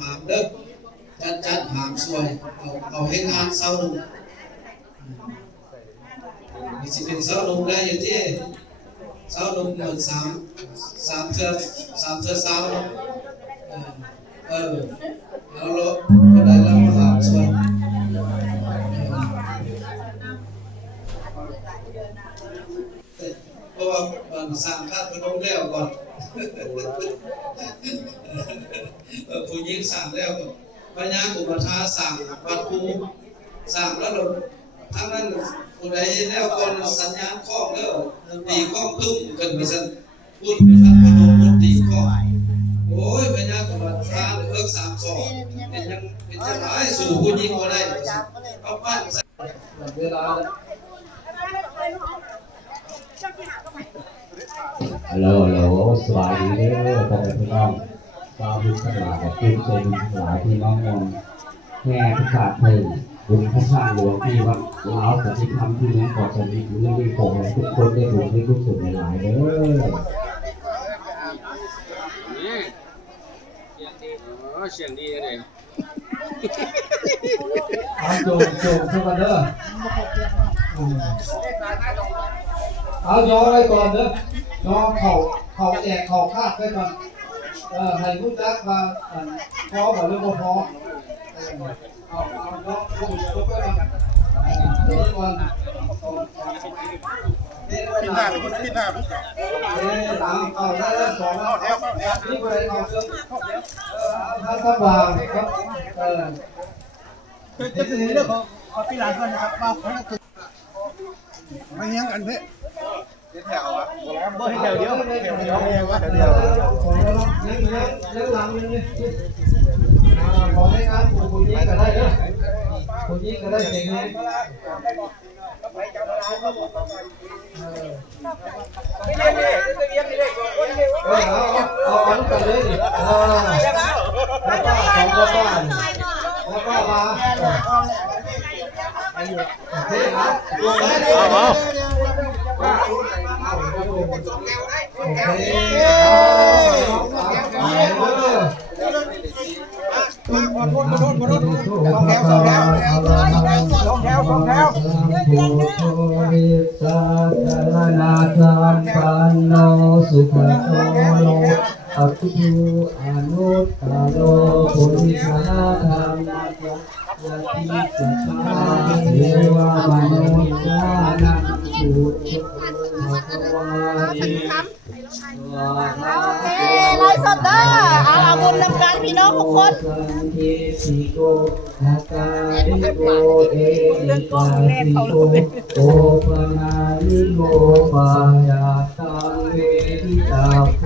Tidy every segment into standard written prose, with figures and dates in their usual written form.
หามเด้อจัดหามสวยเอาให้งานเศร้ามีสิเป็นเศร้าลงได้ยังที่เศร้าลงเหมือนสามเธอเศร้าแล้วรถก็ได้แล้วมาหามสวยเพราะว่ามันสร้างค่าพนมแล้วก่อนผู้หญิงสั่งแล้วพญากุมารสั่งวัดภูสั่งแล้วเราทั้งนั้นผู้ใดแล้วก่อนสัญญาณข้องแล้วตีข้องตุ้มกันไปสั่นพูดท่านพนมพูดตีข้องโอ้ยพญากุมาร32เป็นยังไงสู่ผู้หญิงก็ได้เอาปั้นเวลาฮัลโหลสบายดีเด้อพ่อแม่พี่น้องชาวพุทธศาสนาและผู้ใจบุญทั้งหลายที่น้องมนแห่พระธาตุเพลิงบุญพระธาตุหลวงที่วัดลาวปฏิธรรมที่เมืองเกาะสมุยเรื่องที่ผมและทุกคนได้บุญได้ทุกสุขหลายเด้อเสียงดีเลยเอาโจมเข้ามาเด้อเอาย้อไว้ก่อนเด้อย้อเข่าแจกเข่าคาดไว้ก่อนให้รู้จักว่าพอหรือบ่พอเอาย้อผู้ยกไว้ก่อนปิดหน้าเลยปิดหน้าตามเอาได้แล้วสองนี่บ่ได้เอาเด้อถ้าสบายครับจะถึงเรื่องของพี่หลานก่อนนะครับว่าไม่เงี้ยกันเพ่แถวอ่ะแถวเดียวแถวเดียวเลี้ยงหลังนี่ขอให้งานผู้หญิงก็ได้นะผู้หญิงก็ได้เก่งเลยเอาอันกันเลยแล้วก็สองแล้วก็มาเฮ้ยนะสุขโตโลอภิภูอนุตตโลปุริสาธรรมะยะติสัทธาเทวมนุษย์านังสุขโตไลฟ์สดเด้อเอาบุญนำกันพี่น้องทุกคนโอปนาลิโกปายาตังเวทิตาโพ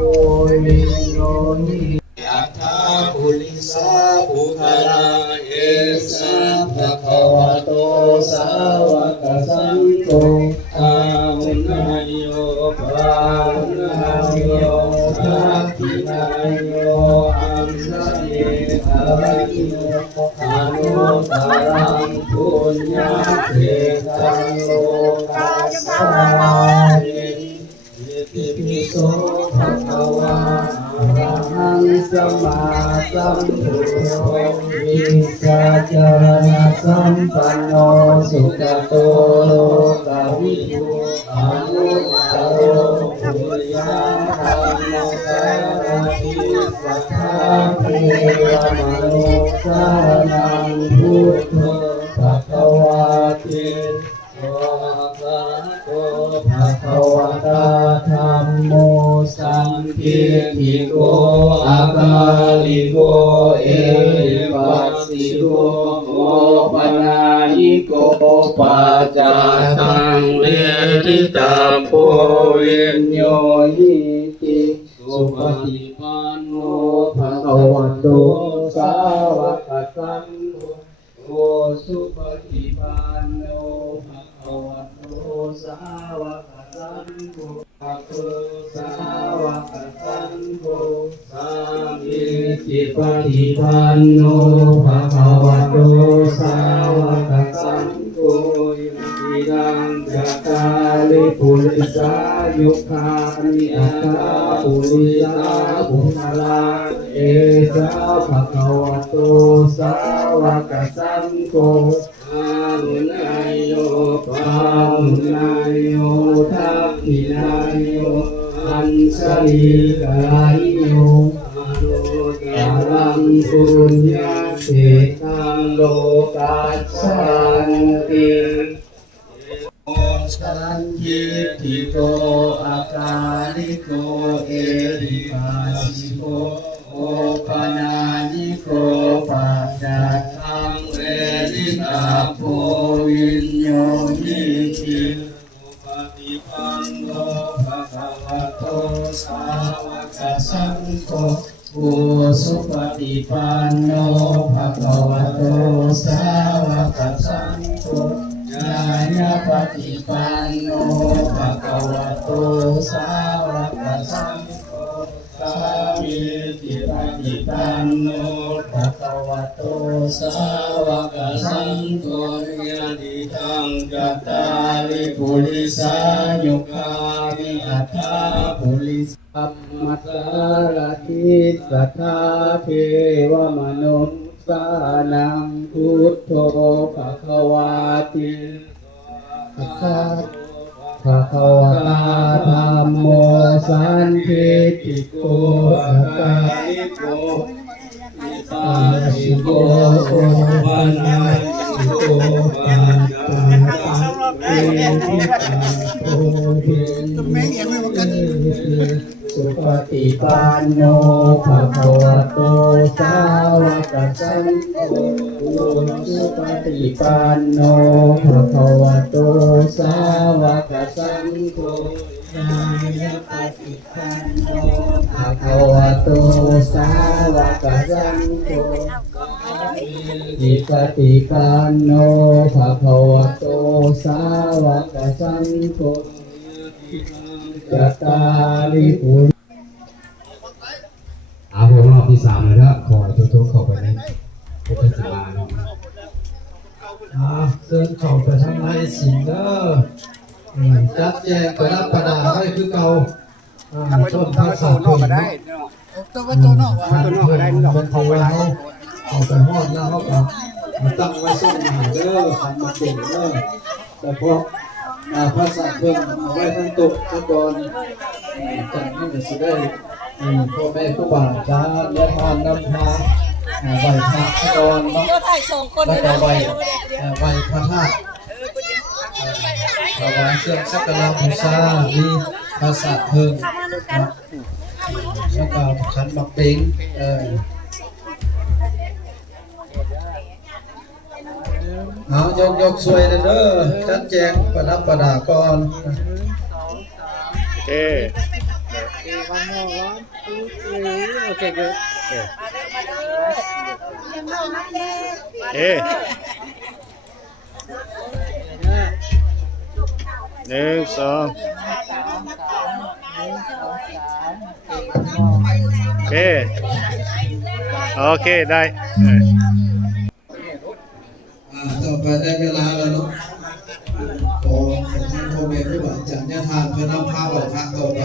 ลิโยนิอัฏฐาปุริสาภูคาราเอสะภะคะวะโตสาวกสังโฆอาหุนายโยภาหุนายโยทักขินายโยอัมสะเยภะริโยอนุตตรังปุญญาเทตังโลกัสสามิติปิโสภะคะวะอะระหังสัมมาสัมพุทโธวิสัจจารณสัมปันโนสุขโตโลกวิทูอนุตตโรปุริยธรรมสารทิสัทธาเทวมนุสานังพุทโธภะคะวะเตโตภะคะวะตาธัมโมสังฆิทิโกอะกาลิโกเอปัสสิโกโมปนายิโกปัจจาตังเวทิตาโพวิญโยหิติสุปฏิปันโนภะคะวะโตสาวกสังโฆสุปฏิปันโนภะคะวะโตสาวกสังโฆภะคะสาวกสังโฆสามิจิปฏิปันโนภะคะวะโตสาวกสังโฆอิดังจัตตาริปุริ สายุคานิอัตตาปุริสาภุคลาเอสาภะคะวะโตสาวกสังโฆอาหุนายโยปาหุนายโยทัพพินายโยอัญชลีกาลโยอโรกาลังปุญญาเสตังโลกัสสันติสันทิติโกอาการิโกเอริปัสสิโกโอปนาญิโกปัจจัตตังเวริตาโพวิญโยนิธิปฏิปันโนภะคะวะโตสาวกสังโฆอุสุปฏิปันโนภะคะวะโตสาวกสังโฆญาณปฏิปันโนภะคะวะโตสาวกสังโฆสามีจิปฏิปันโนภะคะวะโตสาวกสังโฆญาณิทังกัตตาลิปุริสายุคามิอัตถาปุริสัมมัสสารทิสัทธาเทวมนุษย์สานังพุทโธภะคะวาติภะคะวะธัมโมสันทิติโกอะกาลิโกตาสิโกโอปานาสิโกปัจจาเตติตังโพธิสุปฏิปันโนภะคะวะโตสาวกสังโฆสุปฏิปันโนภะคะวะโตสาวกสังโฆญาณปฏิปันโนภะคะวะโตสาวกสังโฆอิปฏิปันโนภะคะวะโตสาวกสังโฆจัตตาริปุญเอาหัวรอบที่3เลยนะขอทุกๆเข้าไปในพุทธศิลาเชิญเข้าไปทางในสิงเด้อจัดแจงประดับประดาให้คือเก่าต้นพระสาธุได้ตัวก็ตัวนอกว่าตัวนอกก็ได้ดอก เขาไปเอาไปฮอดแล้วเขาก็ตั้งไว้ส่งมาเด้อทำมาเก่งเด้อแต่พวกพระสัตว์เพิ่มเอาไว้ทั้งตุกทั้งกรจังให้มันสิได้พ่อแม่ครูบาอาจารย์และพานนำพาไหวพระกรเนาะแล้วก็ไหวพระธาตุถวายเครื่องสักการะบูชามีพระสัตว์เพิ่มแล้วก็ขันบักเต็งเอายกสวยเด้อจัดแจงประดับประดาก่อนโอเคโอเคหนึ่งสองโอเคได้ต่อไปได้เวลาแล้วเนาะขอท่านพ่อแม่ผู้บาอาจารย์ญาติทานเพื่อนำพาไหวพระต่อไป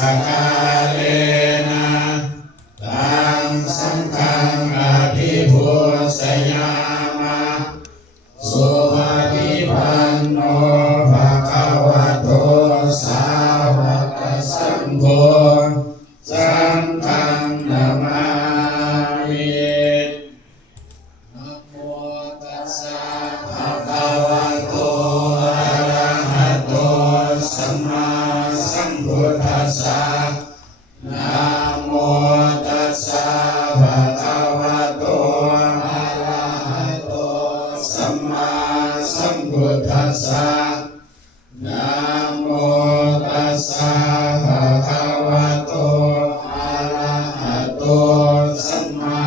สกาเลนะตังส สุปฏิปันโนภะคะวะโตสาวกสังโฆสังฆังนามามินะโมตัสสะภะคะวะโตอะระหะโตสัมมาสัมพุทธัสสะนะโมตัสสะภะคะวะโตอะระหะโตสัมมาสัมพุทธัสสะนะโมตัสสะภะคะวะโตอะระหะโตสัมมา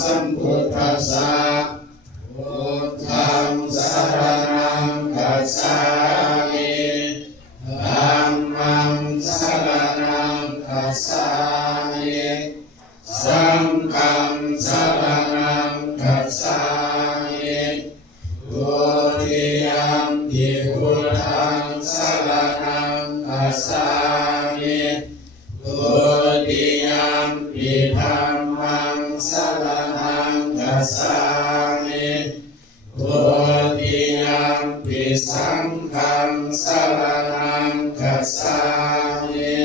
สัมพุทธัสสะพุทธังสรณังคัจฉามิธัมมังสรณังคัจฉามิสังฆังสรณังคัจฉามิทุติยัมปิพุทธังสรณังคัจฉามิทุติยัมปิธัมมังสรณังคัจฉามิทุติยัมปิสังฆังสรณังคัจฉามิ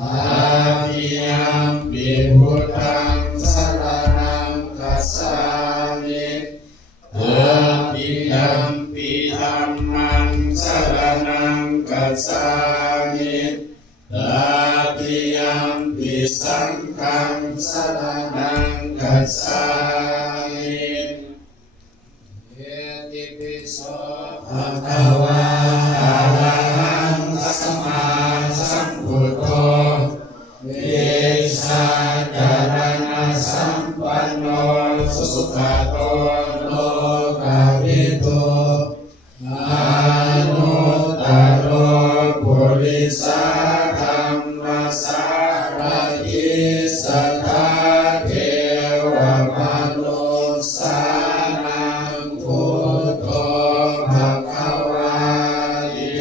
อาภิยัมปิพุทธังสรณังคัจฉามิอาภิยัมปิธัมมังสรณังคัจฉามิอาภิยัมปิสังฆังสรณังคัจฉามิเยติปิโสภะคะวะอะระหังสัมมาสัมพุทโธเวสาจารณะสัมปันโนสุขโตโลกวิทูอานุตตโรปุริสธรรมสารถิสัทธาเทวมนุสสานังพุทโธภควาเย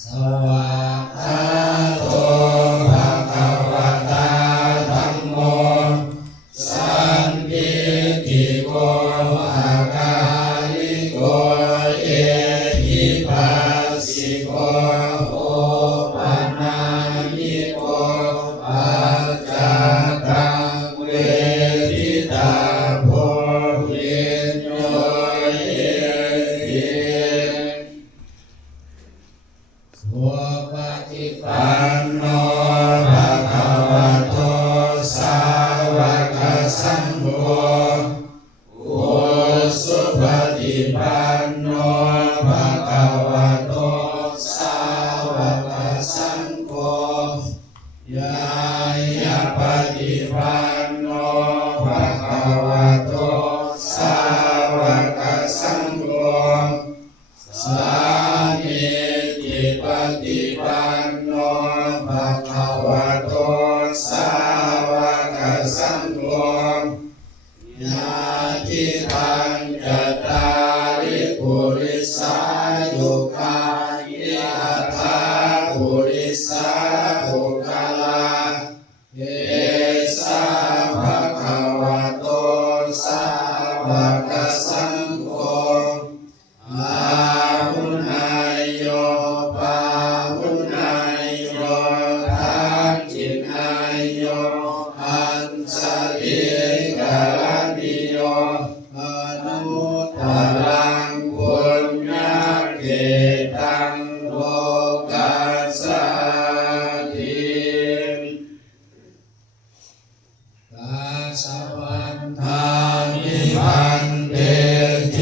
สวากขาโตภควตาธัมโมสันติติโกอาการิโกเอหิปัสสิโกโอปนายิโกปัจจตังเวทิตาโพวิญโยเยเยสุปฏิปันโนภะคะวะโตสาวกสังโฆโอสุปฏิปันโนภะคะวะโตสาวกสังโฆยายาปฏิปันโนภะคะวะโตสาวกสังโฆสามีจิปฏิปันโนภะคะวะโตสาวกสังโฆญาติทังจตาริปุริสายุคายิอัฏฐาปุริสาภูกาลาเอสาภะคะวะโตสาวกสังโฆอาหุนายโยปาหุนายโยทักขินายโยอัญชลิกาลนิโยอนุตตรังปุญญเกตังโลกัสสติกาสวันทามิพันเตเจ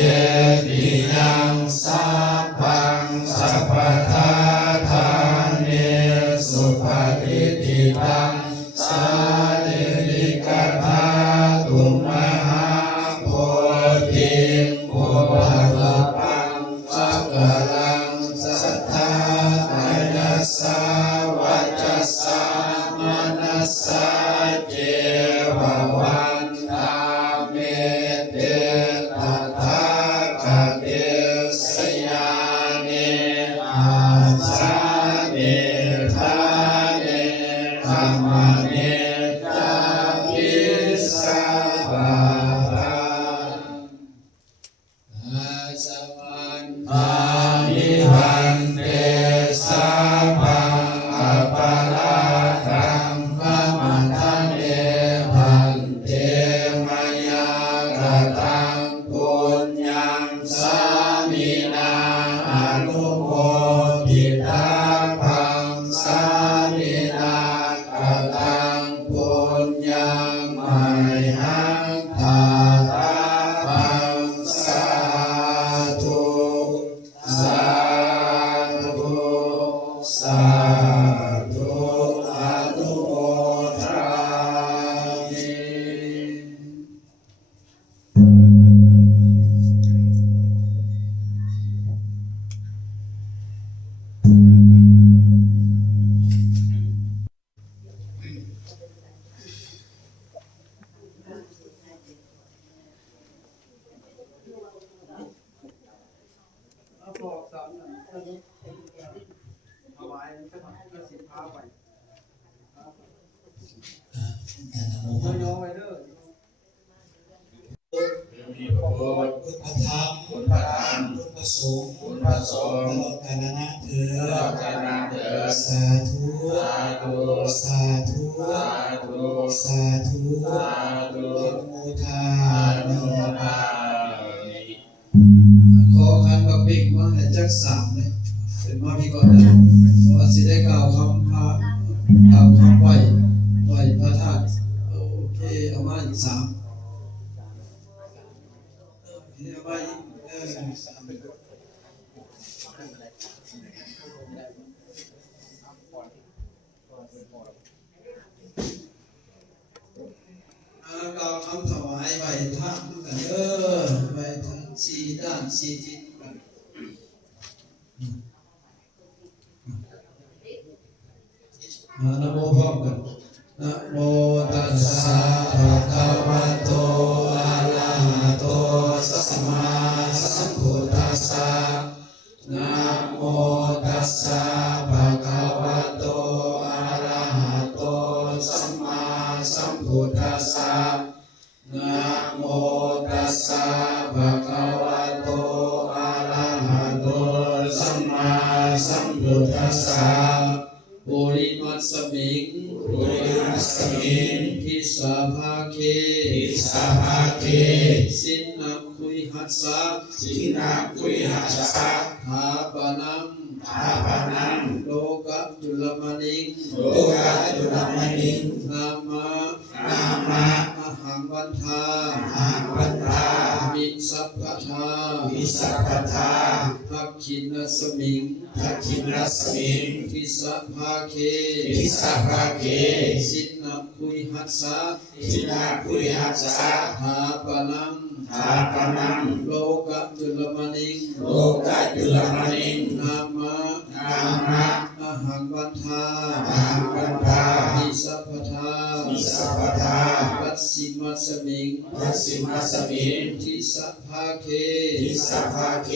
ติยังสัพพังสัพพทาทานเนสุปฏิทิตังสาลิริกถาตุมหาโพธิโพธปังสักลังสัทธานัสสาวัจจสามนัสสาเจววันตา ถวายเพื่อสินค้าไปย่อไว้เด้อ มีพระพุทธพระธรรมพุทธพระธรรมพุทธพระสงฆ์พุทธพระสงฆ์ตลอดกาลนานเถิดตลอดกาลนานเถิดสาธุสาธุสาธุสาธุสาธุสาธุโมทามิขอคันกับบิ๊กมาให้จักสามเลยเป็นมาพี่ก่อนนะว่าสิได้กล่าวคำพระกล่าวคำไหวพระธาตุโอเคเอามาอีกสามเอามาอีกสามกล่าวคำถวายไหวพระกันเด้อไหวทั้งสี่ด้านสี่ทิศกันนะโมพร้อมกันนะโมตัสสะภะคะวะโตอะระหะโตสัมมาสัมพุทธัสสะนะโมตัสสะภะคะวะโตอะระหะโตสัมมาสัมพุทธัสสะนะโมตัสสะภะคะวะโตอะระหะโตสัมมาสัมพุทธัสสะปุริมัสสมิงปุริมัสสมิงทิสาภาเคทิสาภาเคสินนาคุยหัสสะสินนาคุยหัสสะหาปานังหาปานังโลกจุลมณิงโลกจุลมณิงนามะนามะอหังวันทาอหังวันทามิสัพพทามิสัพพทาภักขินัสมิงภักขินัสมิงทิสาภาเคทิสาภาเคสินนาคุยหัสสะสินนาคุยหัสสะหาปานังหาปานังโลกจุลมณิงโลกจุลมณิงนามะนามะอหังวันทาอหังวันทามิสัพพทามิสัพพทาปัสสิมัสมิงปัสสิมัสมิงทิสัพพาเคทิสัพพาเค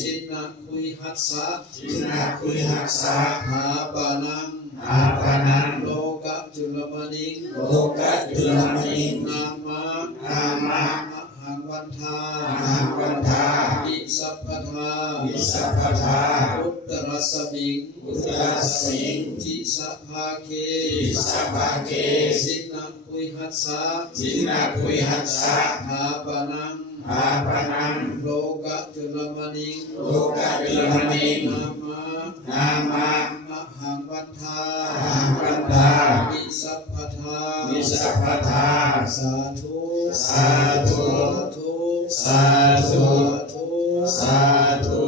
สินนาคุยหัสสะสินนาคุยหัสสะหาปานังหาปานังโลกจุลมณิงโลกจุลมณิงนามะนามะอหังวันทาอหังวันทามิสัพพทามิสัพพทาอุตตรัสมิงอุตตรัสมิงทิสัพพาเคทิสัพพาเคสินนาคุยหัสสะสินนาคุยหัสสะหาปานังหาปานังโลกจุลมณิงโลกจุลมณิงนามะนามะอหังวันทาอหังวันทามิสัพพทามิสัพพทาสาธุสาธุสาธุสาธุ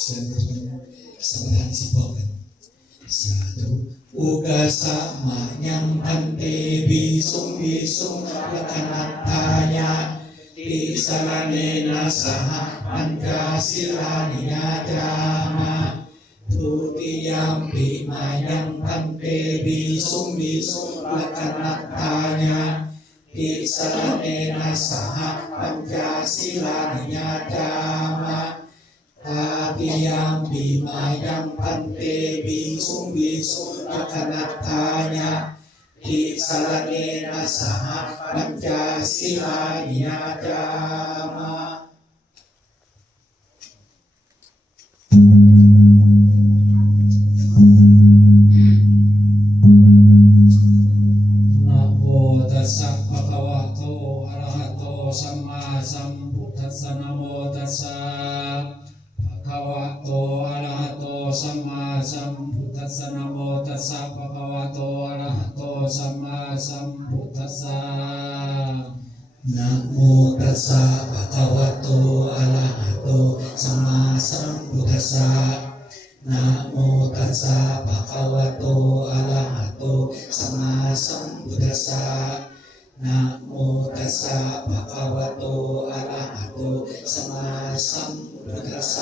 เชิญสัมปทานสิบบอกกันสาธุอุกาสะมายังพันเตวิสุงวิสุงลักนัตถายะติสรเนนะสหปัญจศิลานิยาจามะทุติยามปิมายังพันเตวิสุงวิสุงลักนัตถายะติสรเนนะสหปัญจศิลานิยาจามะตาติยามปีมายังพันเตวิสุงวิสุงลักนัตถายะติสรเนนะสหปัญจศิลานิยาจามะนะโมตัสสะภะคะวะโตอะระหะโตสัมมาสัมพุทธัสสะนะโมตัสสะภะคะวะโตอะระหะโตสัมมาสัมพุทธัสสะนะโมตัสสะภะคะวะโตอะระหะโตสัมมาสัมพุทธัสสะนะโมตัสสะภะคะวะโตอะระหะโตสัมมาสัมพุทธัสสะนะโมตัสสะภะคะวะโตอะระหะโตสัมมาสัมพุทธัสสะนะโมตัสสะภะคะวะโตอะระหะโตสัมมาสัมพุทธัสสะ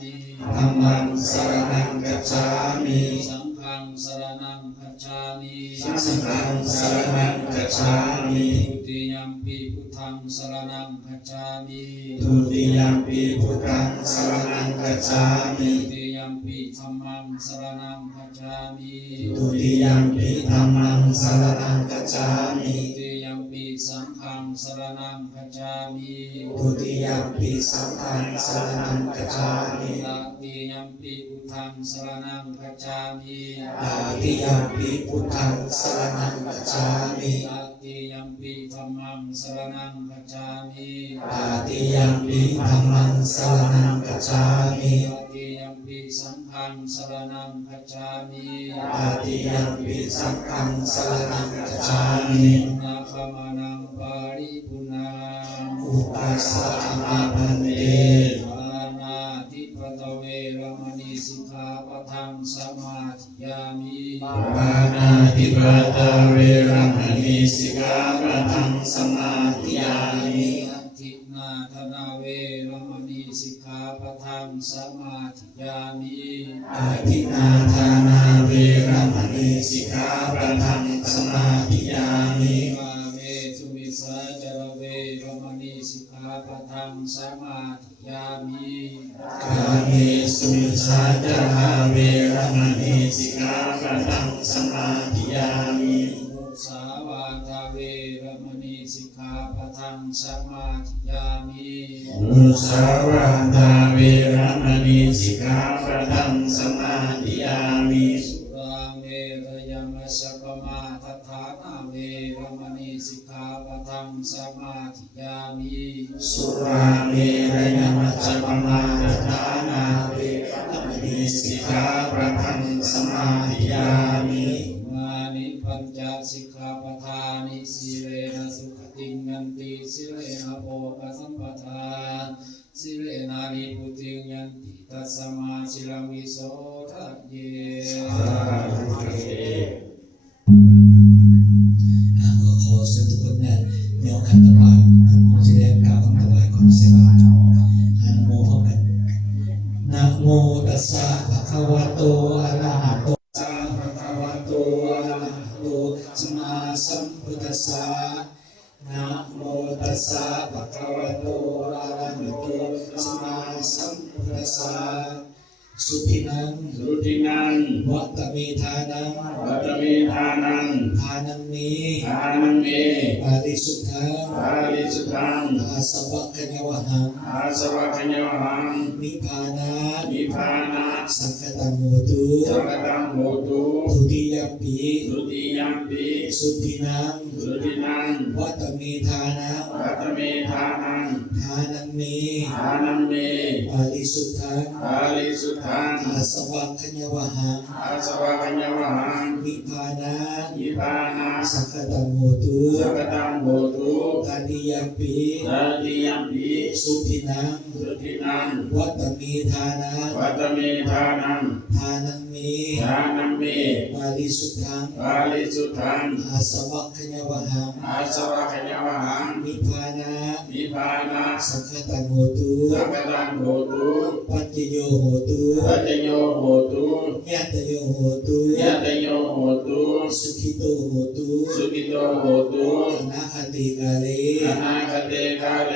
มิ ธัมมังสรณังคัจฉามิ สังฆังสรณังคัจฉามิ สังฆังสรณังคัจฉามิ ทุติยัมปิพุทธังสรณังคัจฉามิ ทุติยัมปิพุทธังสรณังคัจฉามิ ทุติยัมปิธัมมังสรณังคัจฉามิ ทุติยัมปิธัมมังสรณังคัจฉามิ ทุติยัมปิสังฆังสรณังคัจฉามิ ทุติยัมปิสังฆังสรณังคัจฉามิ ตติยัมปิพุทธังสรณังคัจฉามิ ตาติยัมปิพุทธังสรณังคัจฉามิ ตติยัมปิธัมมังสรณังคัจฉามิ ตาติยัมปิธัมมังสรณังคัจฉามิ ตติยัมปิสังฆังสรณังคัจฉามิ ตาติยัมปิสังฆังสรณังคัจฉามิ นาคมานังปาริปุนัง อุปัสสะอาภันเต ปานาติปตเวรมณีสิกขาปะทังสมาธิยามิ ปานาติปาตาเวรมณีสิกขาปะทังสมาธิยามิ อัตถินาธนาเวรมณีสิกขาปะทังสมาธิยามิ อาทินาทานาเวรมณีสิกขาปะทังสมาธิยามิ กาเมสุมิสาจารเวรมณีสิกขาปะทังสมาธิยามิ กาเมสุมิชาจาราเวรมณีสิกขาปะทังสมาธิยามิ มุสาวาทาเวรมณีสิกขาปะทังสมาธิยามิ มุสาวาทาเวรมณีสิกขาปะทังสมาธิยามิ สุราเมรยมัสสปมาทัฏฐานาเวรมณีสิกขาปะทังสมาธิยามิ สุราเมรยมัจจปมาทานาเวรมณีสิกขาปะทังสมาธิยามิ มานิปัญจสิกขาปทานิสีเลนะสุขติงยันติสีเลนะโภคสัมปทาสีเลนะนิพุติงยันติตัสสมาสิลังวิโสทะเย ก็ขอเชิญทุกคนเนี่ยมีโอกาสตบาตเราจะได้กล่าวคำถวายความเสียบาตนะโมพร้อมกันนะโมตัสสะภะคะวะโตอะระหะโตสัมมาสัมพุทธัสสะนะโมตัสสะภะคะวะโตอะระหะโตสัมมาสัมพุทธัสสะนะโมตัสสะภะคะวะโตอะระหะโตสัมมาสัมพุทธัสสะสุทินัง สุทินัง วัตเมธานัง วัตเมธานัง ทานังเม ทานังเม ปาริสุทธัง ปาริสุทธัง อาสวะกัญญวหัง อาสวะขยหัง นิพพานา นิพพานา สังคตังโหตุ สังฆตังโหตุ ทุติยัมปี สุติยัมปิ สุทินัง สุทินัง วัตเมธานัง วัตเมธานัง ทานังเม ทานังเม ปาริสุทธัง ปาริสุทธัง อาสวะกัญญวหัง อาสวะขยหัง นิพพานา นิพพานา สังคตังโหตุ สังฆตังโหตุ ตาติยัมปี ตติยัมปิ สุทินัง สุทินัง วัตเมธานัง วัตเมธานัง ทานังเม ทานังเม ปาริสุทธัง ปาริสุทธัง อาสวะกัญญวหัง อาสวะขยหัง นิพพานา นิพพานา สังคตังโหตุ สังฆตังโหตุ ปัจจโยโหตุ ปัจจโยโหตุ ญาตโยโหตุ ยะตโยโหตุ สุขิโตโหตุ สุขิโตโหตุ อนาคติกาเล อนาคเตกาเล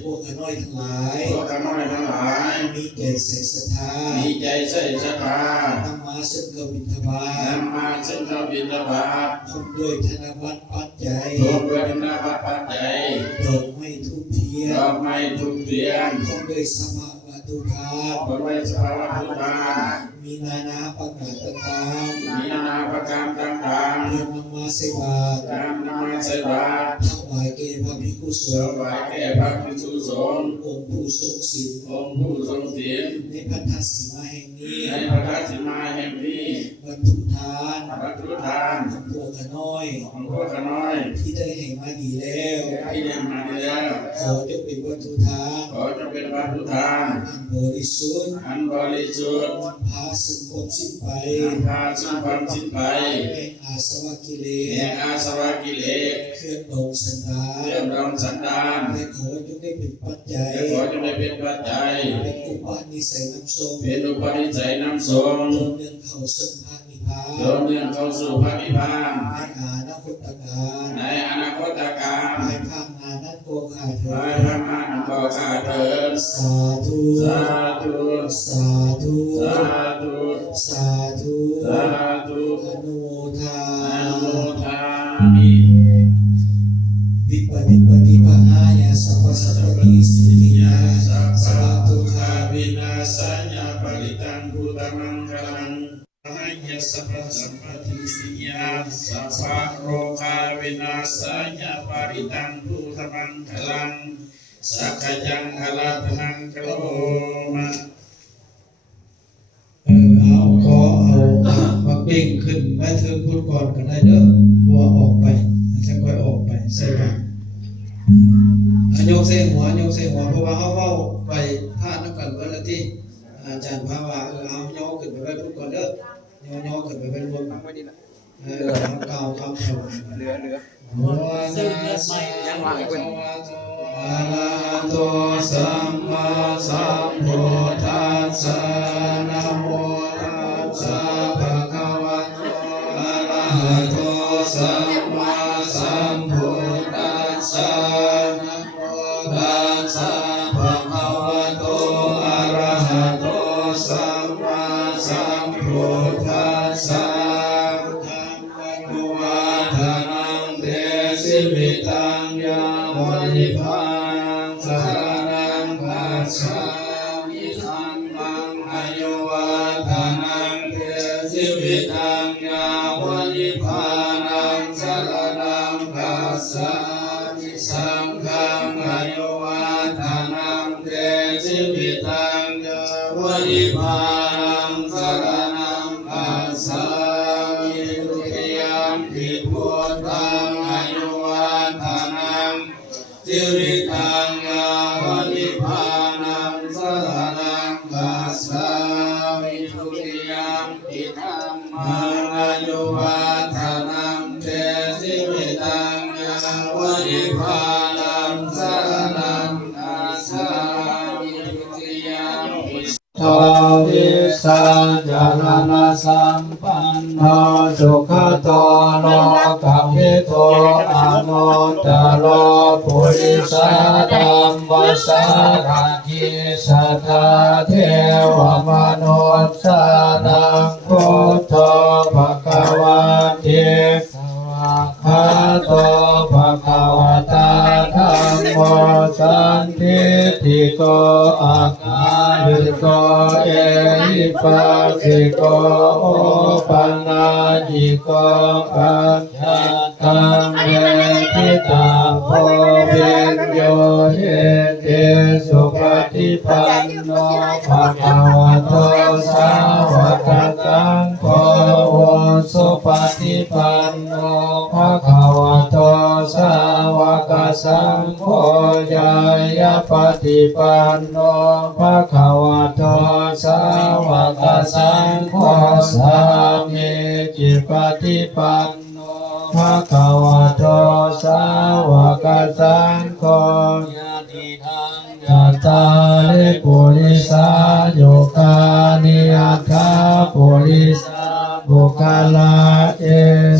พวกขน้อยทั้งหลาย พวกข้าน้อยทั้งหลาย มีใจใส่ศรัทธา มีใจใส่ศรัทธาน ำมาซึ่งกบิณฑบาต นำมาซึ่งพระบิณฑบาต พร้อมด้วยธนบัตรปัจจัย รวมด้วยธนบัตรปัจจัย ดอกไม้ทุกเทีย ด น อกไม้ทุกเทียน พร้อมด้วยสมะวัตุภาพ ผลไม้สภาวะทุกทาน มีนานาประกาศต่าง มีนานาประการต่าง ๆเพื่อนำมาใส่บาตร ๆตามนำมาใส่บาตร ถวายแก่พระภิกขุส ถ งฆ์ วายแก่พระภิกษุสงฆ์ องค์ผู้ทรงศีล องค์ผู้ทรงศีล ในพัทธสีมาแห่งนี้ ในพระราชมาแห่งนี้ บรรทุทาน วัตถุทาน พวกข ขน้อย ของพวกขน้อย ที่ได้ให้มาดีแล้ว ที่ได้มาดีแล้ว ขอจงเป็นวัตถุทาน ขอจงเป็นวัตถุทาน อันบริสุทธิ์ อันบริสุทธิ์ นำพาซึ่งความสิ้นไป นำพาซึ่งความสิ้นไป แห่งอาสวะกิเล แห่ง ส อาสวะกิเลส เคลื่อนดงสันดา เรื่อง น รองสันดาน และขอจงได้เป็นปัจจัย และขอจงได้เป็นปัจจัย เป็นอุปนิสัยน้ำทรง เป็นอุปนิสัยน้ำสง โดนเนื่องเข้าซึ่งพระนิพพาน โดยเนื่องเข้าสู่พระนิพพาน ในอาณาคตการ ในอนาคตการ ภายภาคหนานั้นโกขาเถิ ไว้ ด พระมหากข้าเถิด สาธุ สาธุ สาธุ สาธุ สาธุ สาธุ อนุโมทา อนุโมทามิ วิปปิปฏิปหายาสัพพสัพพติสิทธิยาสัพพทุกขาวิ วินาศญาปริตังพุทธมังคลังอาญาสัพพสัพพทิสิยาสัพพะโรคาวินาศญาปริตังพุทธมังคลังสักขยังอรหัตนังกโลมา เอาขอเอามาปิ้งขึ้นไว้เทิงพุทธก่อนกันได้เด้อเพราะว่าออกไปจะค่อยออกไปใส่บาตรโยกเส้นหัวโยกเส้นหัวเพราะว่าเขาเว้าไปพาดน้ำกันเมื่อละที่อาจารย์พาว่าเอาโยกขึ้นไปไว้พุทธก่อนเด้อโยกขึ้นไปไว้รวมเอากล่าวคำถวายเหลือโมนัสสะภะคะวะโตอะระหะโตสัมมาสัมพุทธัสสะนะโมตัสสะภะคะวะโตอะระหะโตสัมมาสัมพุทธัสสะนะโมตัสสะภะคะวะโตอะระหะโตสัมมาสัมพุทธัสสะวัฒนังเตสิวิตังยาวนิพพานังสรณังคัจฉามิธัมมังอายุวัฒนังเตสิวิตังยาวนิพพานังสรณังคัจฉามิสังฆังอายุวัฒนังเตสิวิตังยาวนิพพานังสรณังคัจฉามิทุติยมปิพุทธังอายุวัฒนังสิริตังยาวนิพพานังสรณังคัจฉามิทุติยมปิธัมมังอายุวัฒนังเตสิริตังยาวนิพพานังสรณังคัจฉามิทุติยมปิทวิสัจารณสัมปันโนสุขโตโลกัมพิโตอนุตตโรปุริสธรรมวสาขากิสัทธาเทวมนุษย์สานังพุทโธภควาติสวากขาโตภควตาธัมโมสันทิติโกอาคาลิโกเอหิปัสสิโกโอปันนาจิโกปัญญาตังเวทิตาโพเวนโยเฮเตสุปฏิปันโนภะคะวะโตสาวกสังโฆโอสุปฏิปันโนภะคะวะโตสาวกสังโฆยายาปฏิปันโนภะคะวะโตสาวกสังโฆสามีจิปฏิปันโนภะคะวะโตสาวกสังโฆญาติทังยัตตาลิปุริสาโยกานิอัตถาปุริสาบุคลาเอ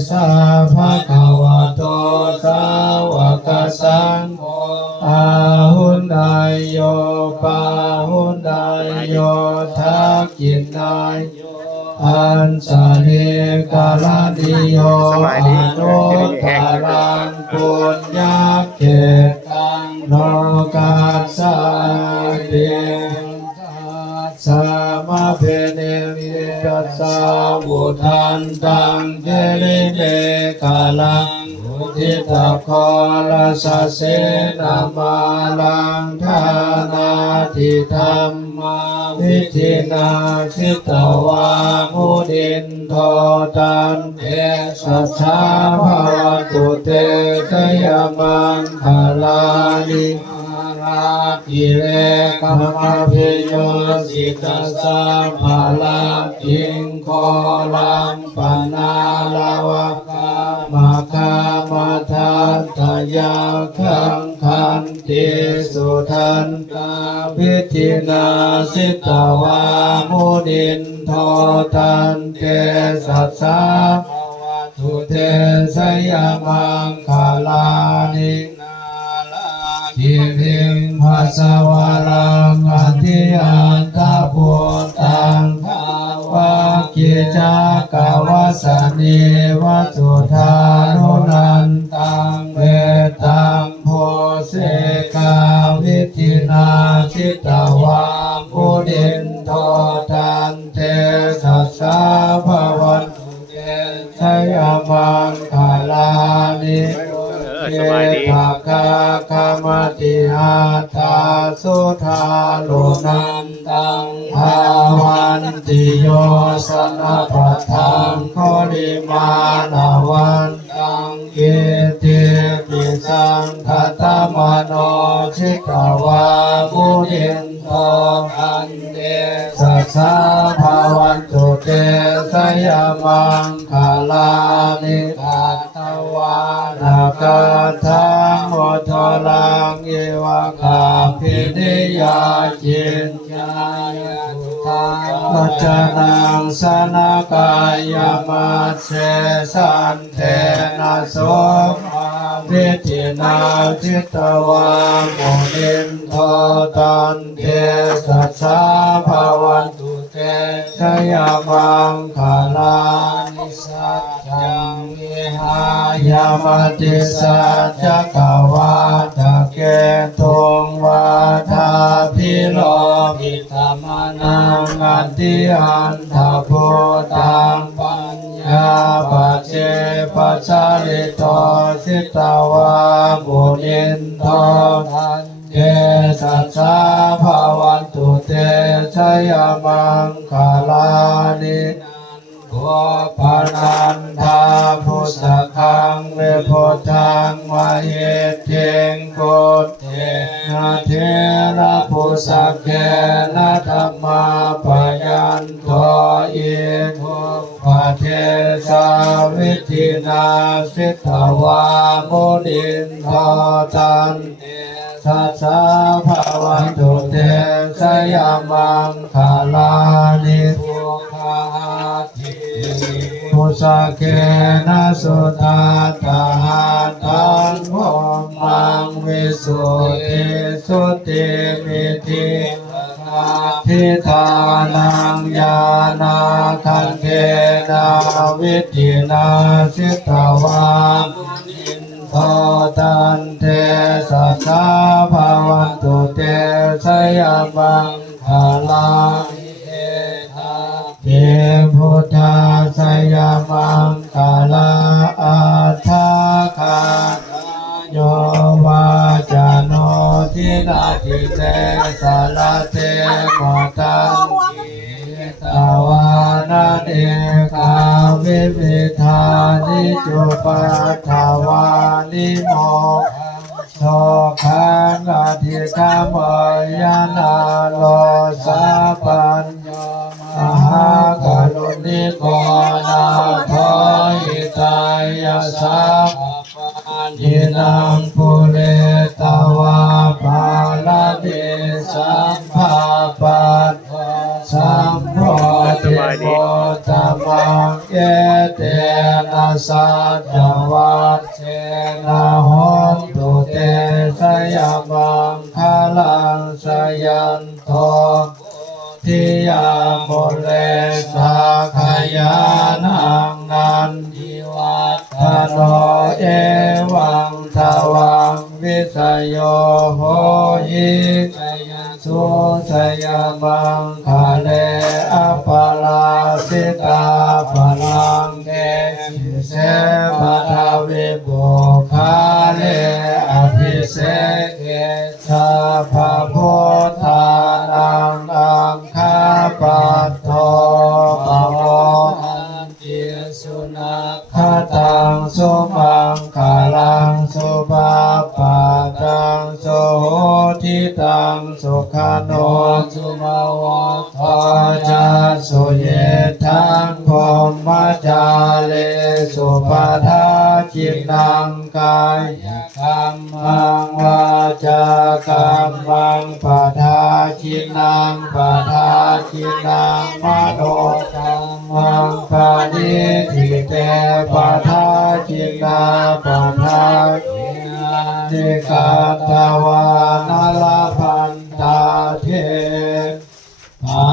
สาภะคะวะโตสาวกสังโฆอาหุนายโยปาหุนายโยทักขินายโยอันสาเนกาลานิโยอนุตตรังปุญญาเกตังโลกัสสะเดสามาเพเนมิตัสสะบุทันตังเจริเนกาลังโห ทิตาคอลสะเสนามาลังทานาทิธรรมาวิธินาสิตวามุดินโทตันเตสัสสะภวตุเตชยมังคลานิรากิเลกัมมะพิโยสิตาสัมภาลังกิงโคลัมปนาลาวกามาคามาทันตยาคังคันติสุทันตาพิธินาสิตวามุดินโทตันเตสัสสะภวตุเตสยมังคลานิทิพิงภาสวารังอธิอันตาปุตตังภาวะกิจากาวสนิวัสุธานุนันตังเวตังโพเสกาวิธินาชิตวามุดินโทตันเตสัสสะภวันตุเตชยมังคลานิเยภาคาคามติอาตาสุธาโลนันตังภาวันติโยสนะปัฏฐานโคลิมานาวันตังเกติปิสังคตมโนชิตวามุดินโทอันเดสัสสะภาวันตุเตสยมังคลานิอัตตวานาคาทังโมทลังเยวะคาภินิยาจินญายตุทังปัจจนังสนากายมัสเสสันเทนะโสวิธินาจิตวามุนินโทตันเตสัสสะภวันตุเตชยมังคลานิสัจจังวิหายามติสัจจกวาตะเกตุงวาทาพิโลภิตมนังอัตติอันทโพตังปัญญาปัจเจปัจจาริโตสิตวามุนินโททันเตสัสสะภวันตุเตชยมังคลานิโกปนันทาพุสคังเวโพธังวะเยเทงโกเตนะเทระพุสเกนะธัมมาปยันโทอิทุปะเทสาวิธินาสิตวามุนินโทตันเตสัสสะภวันตุเตสยมังคลานิทุกขาทิพุสเกนะสุตาตาตังโมมังวิสุทธิสุติมิติทิทานังญาณคันเทนาวิธินาสิตวามุนินโทตันเตสัสสะภวันตุเตชยมังคลานิเยพุทธาสยมังคลาอัฏฐคาโยวาจโนทินาทิเตสารเตมตังกิตาวานาเนกาวิวิธานิจุปัฏฐาวานิโมโสขังอธิกามยานาโลสาปัญโยมหากรุณิโกนาโทหิตายาสัพพะนินังปุเรตวาปาลเดสัมภาปัตสัมโพธิโมตมังเอเตนะสัจจวัตเชนะโหนตุเตสยมังคลังสยันโททิยามุเลสาขยานังนันทิวัฒโนเอวังทวังวิสยโยโหหิสยันสุสยมังคาเลอปลาสิตาปลังเกส เสปะทาวิปุคาเลอภิเศกเกชาภะโพธานังอังคาปัตโตปะโวอันติสุนัขขตังสุมังคาลังสุภาปะตังสุโหทิตังสุขาโนสุมาวัฏทาจาสุเยทังพรหมจาเลสุปาทาจินังกายกัมมังวาจากัมมังปะทาจินังปะทาจินังมโนกัมมังปะนิทิเตปะทาจินาปะทาจินานิกาตวานาลพันตาเทปา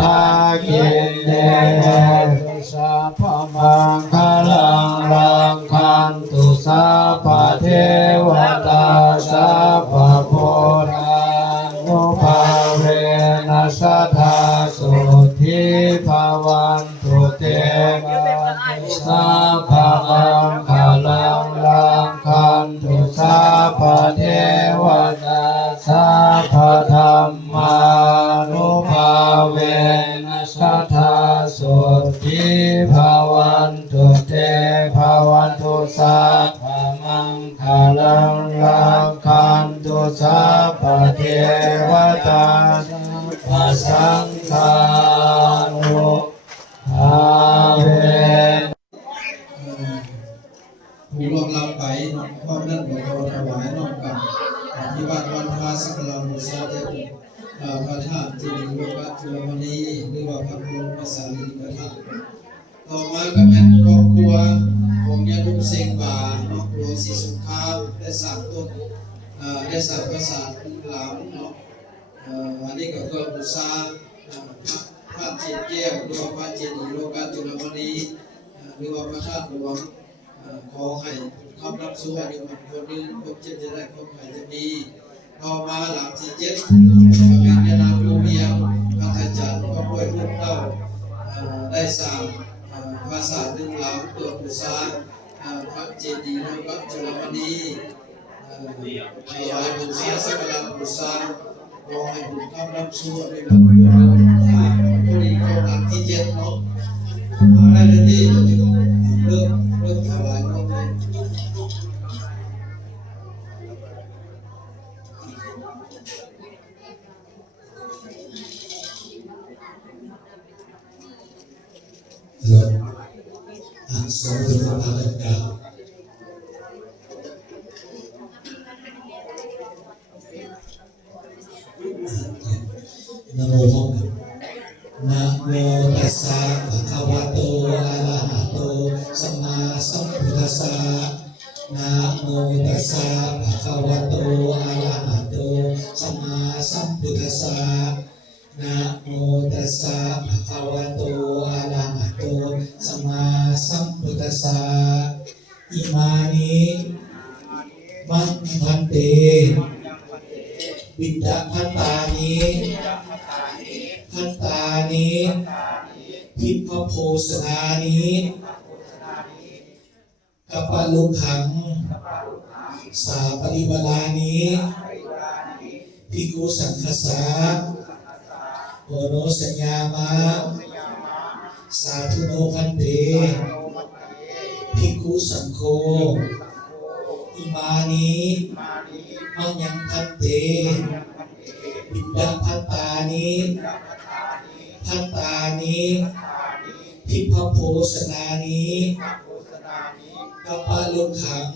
ทากินเดสัพพมังคลังรังคันตุสัพพเทวตาสัพพโพธินุภาเวนัสสทาสุทิภาวันตุเตสัพพมังคลังรังคันตุสัพพเทวตาสัพพธรรมานุภาเวนัสสทาสุทิภาวันตุเตภาวันตุสัพพมังคลังรังคันตุสัพพเทวตาสังฆานุภาเว ผู้ร่วมรับไปน้อมความนั้นขอถวายน้อมกับที่วัดวันพาสักการะบูชาเดชพระธาตุที่หลวงพ่อจุลมณีหรือว่าพระบรมสารีริกธาตุต่อมาก็แม่นครอบครัวของยาลุเสงป่าเนาะครัวศรีสงครามได้สร้างต้นได้สร้างปราสาทหลังเนาะอันนี้ก็เพื่อบูชาพระเจดีย์แก้วหรือว่าพระเจดีย์หลวงพ่อจุลมณีหรือว่าพระธาตุหลวงขอให้คำรับสู้อายุมันคนนี้พบเจ็บจะได้พบใครจะมีต่อมาหลังที่7พระเมญนาภูมิยังพระอาจารย์พระป่วยลูกเต้าได้สร้างปราสาทหนึ่งหลังเพื่อบูชาพระเจดีย์หลวงพ่อจุลมณีถวายบูชาสักการะบูชาขอให้บุญคำรับสู้อายุมันคนนี้ก็หลังที่7เนาะได้เลยที่เริ่มถวายน้องเลยสองถึงพระพากันกล่าวนะโมท่องกันนะโมตัสสะภะคะวะโตอะระหะโตสัมมาสัมพุทธัสสะนะโมตัสสะภะคะวะโตอะระหะโตสัมมาสัมพุทธัสสะนะโมตัสสะภะคะวะโตอะระหะโตสัมมาสัมพุทธัสสะอิมานิมังพันเตวิดาพันตานิพันตานิทิพโพสนานิกัปปะลุขังสาปริวลานิภิกขุสังฆสาโอโนสัญญามะสาธุโนพันเตภิกขุสังโฆอิมานิมังยังพันเตวิดาพันตานิพันตานิทิพโพสนานิกัปปะลุขัง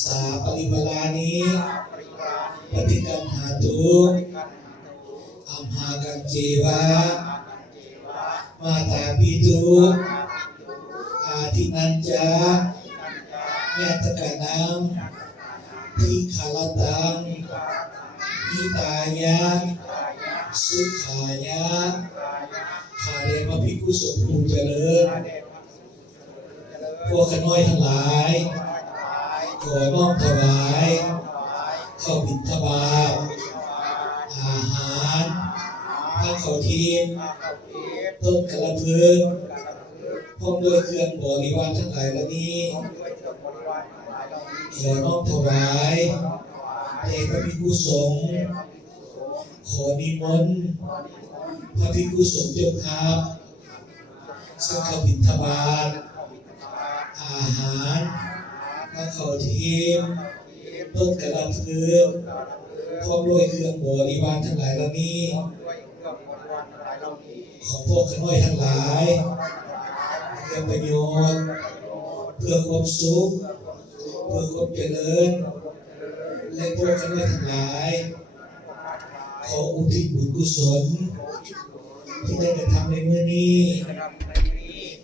สาปริวลานิปฏิกัมหาตุอัมหากัญเจวะมาตาปิตุอาทินันจาเนตกานังทิขลตังหิตายะสุขายะข้าแต่พระภิกษุสงฆ์ผู้เจริญพวกข้าน้อยทั้งหลายขอน้อมถวายข้าวบิณฑบาตอาหารผ้าขาวทิพย์ต้นกระเพือ พร้อมด้วยเครื่องบริวารทั้งหลายเหล่านี้ขอน้อมถวายแด่พระภิกษุสงฆ์ขอนิมนต์พระภิกษุสงฆ์เจ้าครับสักขบิณฑบาตอาหารพระเขาทีมต้นกระพือพร้อมด้วยเครื่องบริวารทั้งหลายเหล่านี้ของพวกขน้อยทั้งหลายเพื่อประโยชน์เพื่อความสุขเพื่อความเจริญและพวกขน้อยทั้งหลายขออุทิศบุญกุศลที่ได้กระทำในเมื่อนี้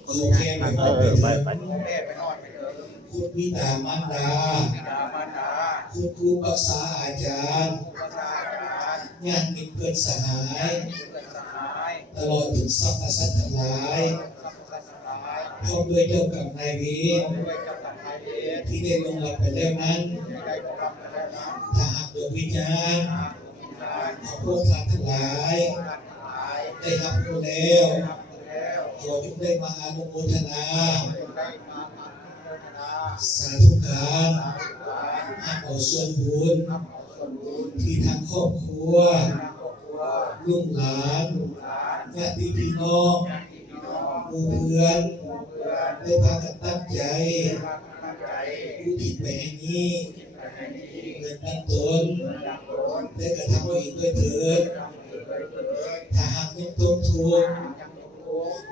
ขอแค่ไปพบไปเถิดคุณบิดามารดาคุณครูปรึกษาอาจารย์ญาติมิตรเพื่อนสหายตลอดถึงสรรพสัตว์ทั้งหลายพร้อมด้วยเจ้ากรรมนายเวรที่ได้ลงหลับไปแล้วนั้นถ้าหากดวงวิญญาณของพวกท่านทั้งหลายได้รับรู้แล้วขอจงได้มาอนุโมทนาสาธุการให้เอาส่วนบุญที่ทางครอบครัวลูกหลานญาติพี่น้องหมู่เพื่อนได้พากันตั้งใจอุทิศไปให้นี้เงินตั้งตนได้กระทำเอาอีกด้วยเถิดถ้าหากยังตกทุกข์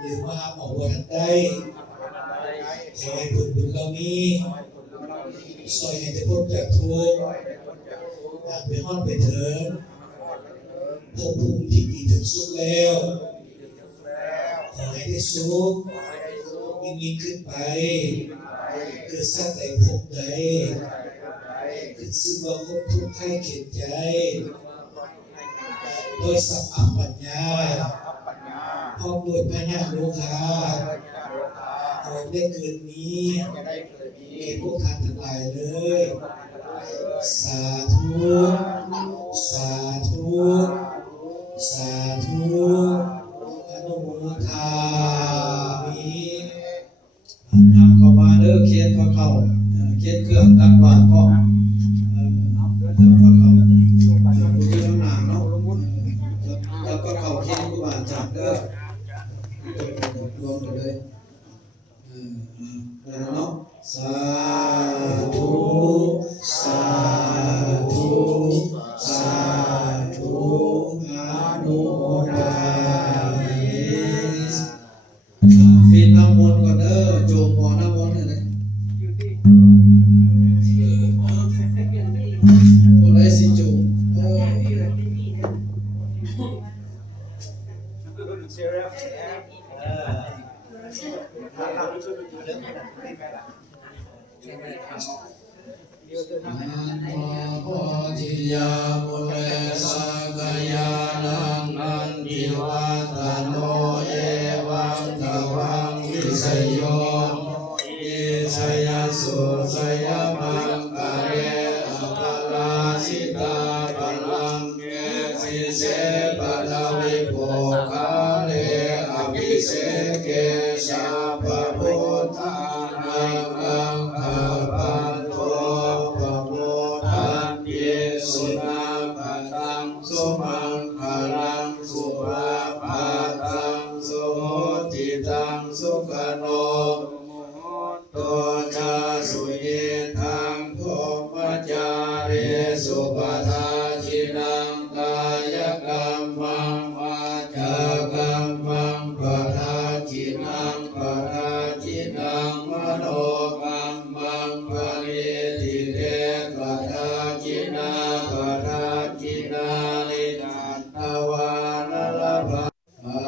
หรือว่าออกวันใดขอให้ผลบุญเหล่านี้ช่วยให้ได้พ้นจากทุกข์อาจไปฮอดไปเถิดภพภูมิที่ดีถึงสุขแล้วขอให้ได้สุขยิ่งขึ้นไปเกิดสร้างใดภพใดขึ้นซึ่งว่าควบทุกข์ให้เข็ดใจโดยสัพพปัญญาพร้อมด้วยพญาโลกาขอได้เกิดนี้แก่พวกท่านทั้งหลายเลยสาธุสาธุสาธุอนุโมทามินำเข้ามาเด้อเขียนพระเข้าเขียนเครื่องตักบาตรพร้อมพระเข้าดูที่ข้างหน้าเนาะแล้วก็เข้าเขียนครูบาอาจารย์เด้อรวมกันเลยแล้วเนาะสาธุสาธุสาธุอนุโมทามิฟินน้ำมนต์ก็เด้อโจมพอน้ำมนต์เลยคนไหนสิโจมโพธิยามุเลสักยานังนันทิวัตโนเอวังตวังวิสยโยอิสยสุสยมังกะเรอภลาสิตาภลังเกสิเสปะทวิโภคาเลอภิเสเกชาปะพุทธานังกังขาปันโตปะโมทันเยสุนาปะตังสุมังคลังสุภาภาตังสุโหติตังสุขโนโตชาสุเยทังโทมัจจาเรสุปทาชินังกายกรรมังวาจากรรมังปทาชินังปทาชินังมโนกรรมังปริทิเตปทาชินาปทาชินาลินันทวานลภะอา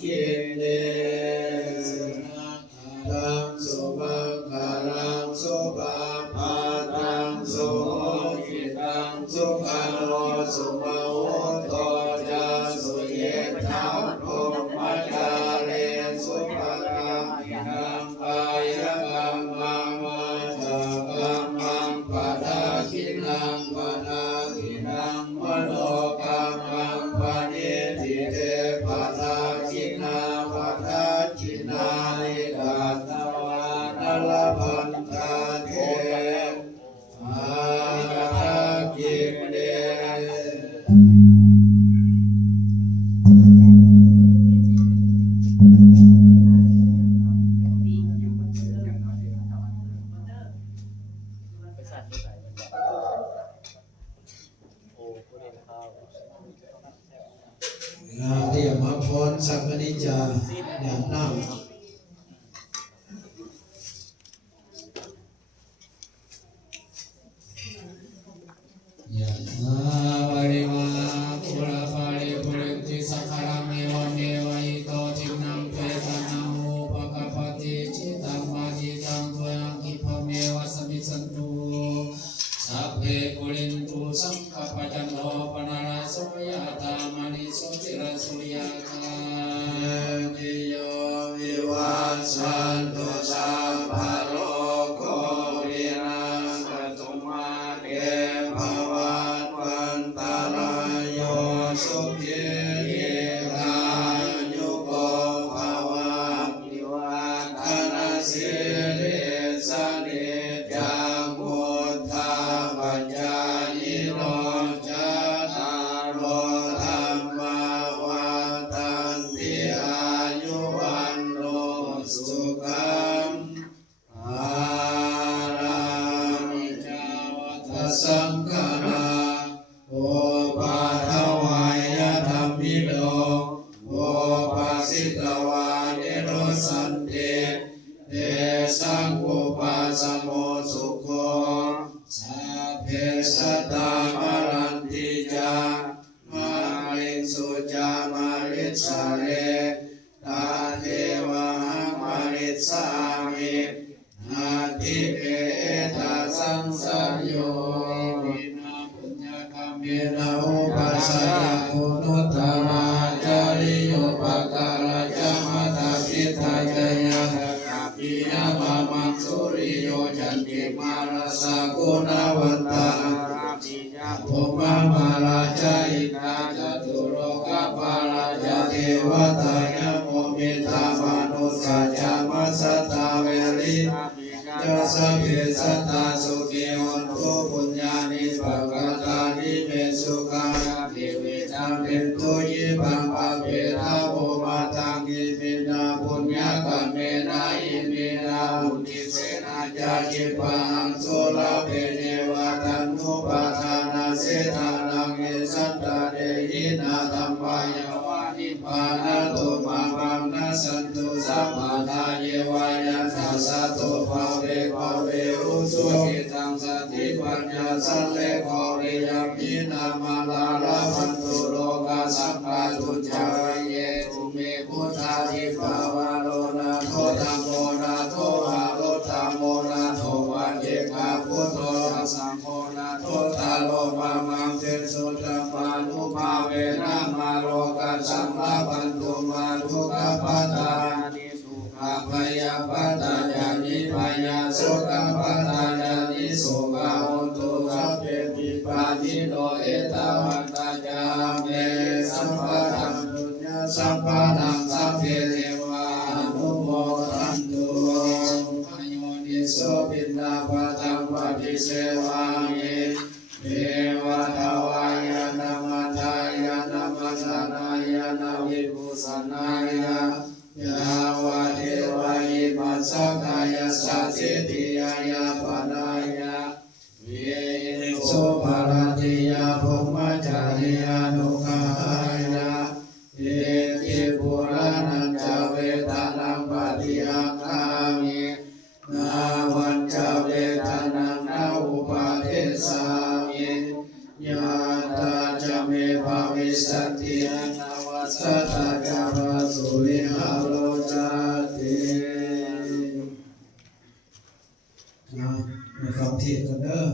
คิเนตังสุบังคารังสุปาปาตังสุโหจิตังสุขันโลสุมาโหโตจาสุเยทังโภมัจจาเรสุปะทานังกายกัมมังวาจากัมมังปะทาคินังปะทาคินังมโนกัมมังปะเนติเตปะทาคินาปะทาคิ พรสัมปนิจจาอย่างน้ำยะถาวะริวาปุราภาริปุเรนติสังขารเมวันเนวะอิโตทินังเปตานังอุปกปปติจิตังมาจิตังตุยังกิภเมวะสมิสันตุสัพเพปุเรนตุสังฆปะจันโทปนาราโสยะธามณิโสติระโสยะธาติโยวิวัชชันตุสัพพะโลกวินาศตุมาเตภวัตวันตรายโยสุขีรายุโกภวะวิวัฒนาสิริสนิจังพุทธาปัญญานิโรจนะโรธรรมวัฏันติอายุวันโนสุขังอารามิจาวัฏสังฆาโอปาทวายะธรรมิโลโอปัสสิตวานิโรสันติเตสังอุปัสสโมสุโขสัพเพสัตตามารันติจามาริสุจามาริสาเรตาเทวะมาริสามินาทิเปตาสังสารโยวินาปุญญกรรมเมนะอุปัสสะอุนุตตราจาริโยปะการะจามตาปิทายายะปิยะมะมังสุริโยจันติมาราสะกุณวันตาภูมามาราชาอินาจตุโรกะปาราชาเทวตายะโมมิตามนุสัจจามัสสตาเวริยะสัพเพสัตตาสุขีวันตุปุญญานิปักขตานิเมสุขังทิวิจังเป็นตุยิปังปะเปทาโภมาตังกิมินาปุญญากรรมเมนะอิมินาอุทิเสนาจาจิปังโสลาเปเนวะตันนุปาทานาเสธานังเอสัตตาเดหินาธัมปายาวานิปานาโตมาบังนาสันตุสัมมาทาเยวายะทัสสะโตภาเวอุสุขิตังสันติปัญญาสันเลโกริยมินามาลาลาพันตุโลกาสังฆาตุจายเยตุเมพุทธาทิภาวะโลนาโทธัมโมนาโทหะโลธัมโมนาโทวันเยกาพุทโธสังโฆนาโทตาโลมามังเทสุตัมปานุภาเวนะมาโลกาสัมมาปันตุมาทุกขปัตตานิสุขาพยาปัตตาญาณิพยาสุขปัตตาญาณิสุขาโหตุสัพเพปิปานิโนเอตวัตตาจาเมสัมปะทังปุญญาสัมปะทังสัพเพเทวานุโมทันตุอโยนิโสปินนาภตังปฏิเสวามิเทวทวายานามัทายานามัสสนายานาวิภูสนายายาวะเทวายิมัสสกายาสัจจิติยายาปนายาเวหิโสภารติยาภมจาริยานุขายาเอติปุรานันจเวทานังปฏิอาคามินาวันจเวทานังนาอุปาเทสามิยาตาจะเมภาวิสัตตินาวสัตตาจาราสุริหาโลจาติมาฟังเทศกันเด้อ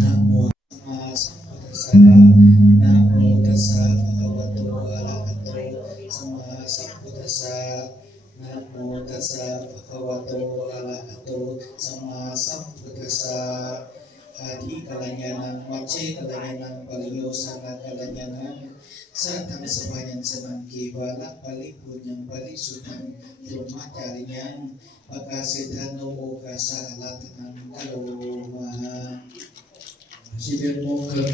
นะโมตัสสะสัมมาสัมพุทธัสสะนะโมตัสสะภะคะวะโตอะระหะโตสัมมาสัมพุทธัสสะนะโมตัสสะภะคะวะโตอะระหะโตสัมมาสัมพุทธัสสะAdi kalanyanan wace kalanyanan palinyo sangat kalanyanan satang sepanjang semangki wala palipun yang palisutan rumah carinya makasitan no kasa alatan kaloma Presiden Moker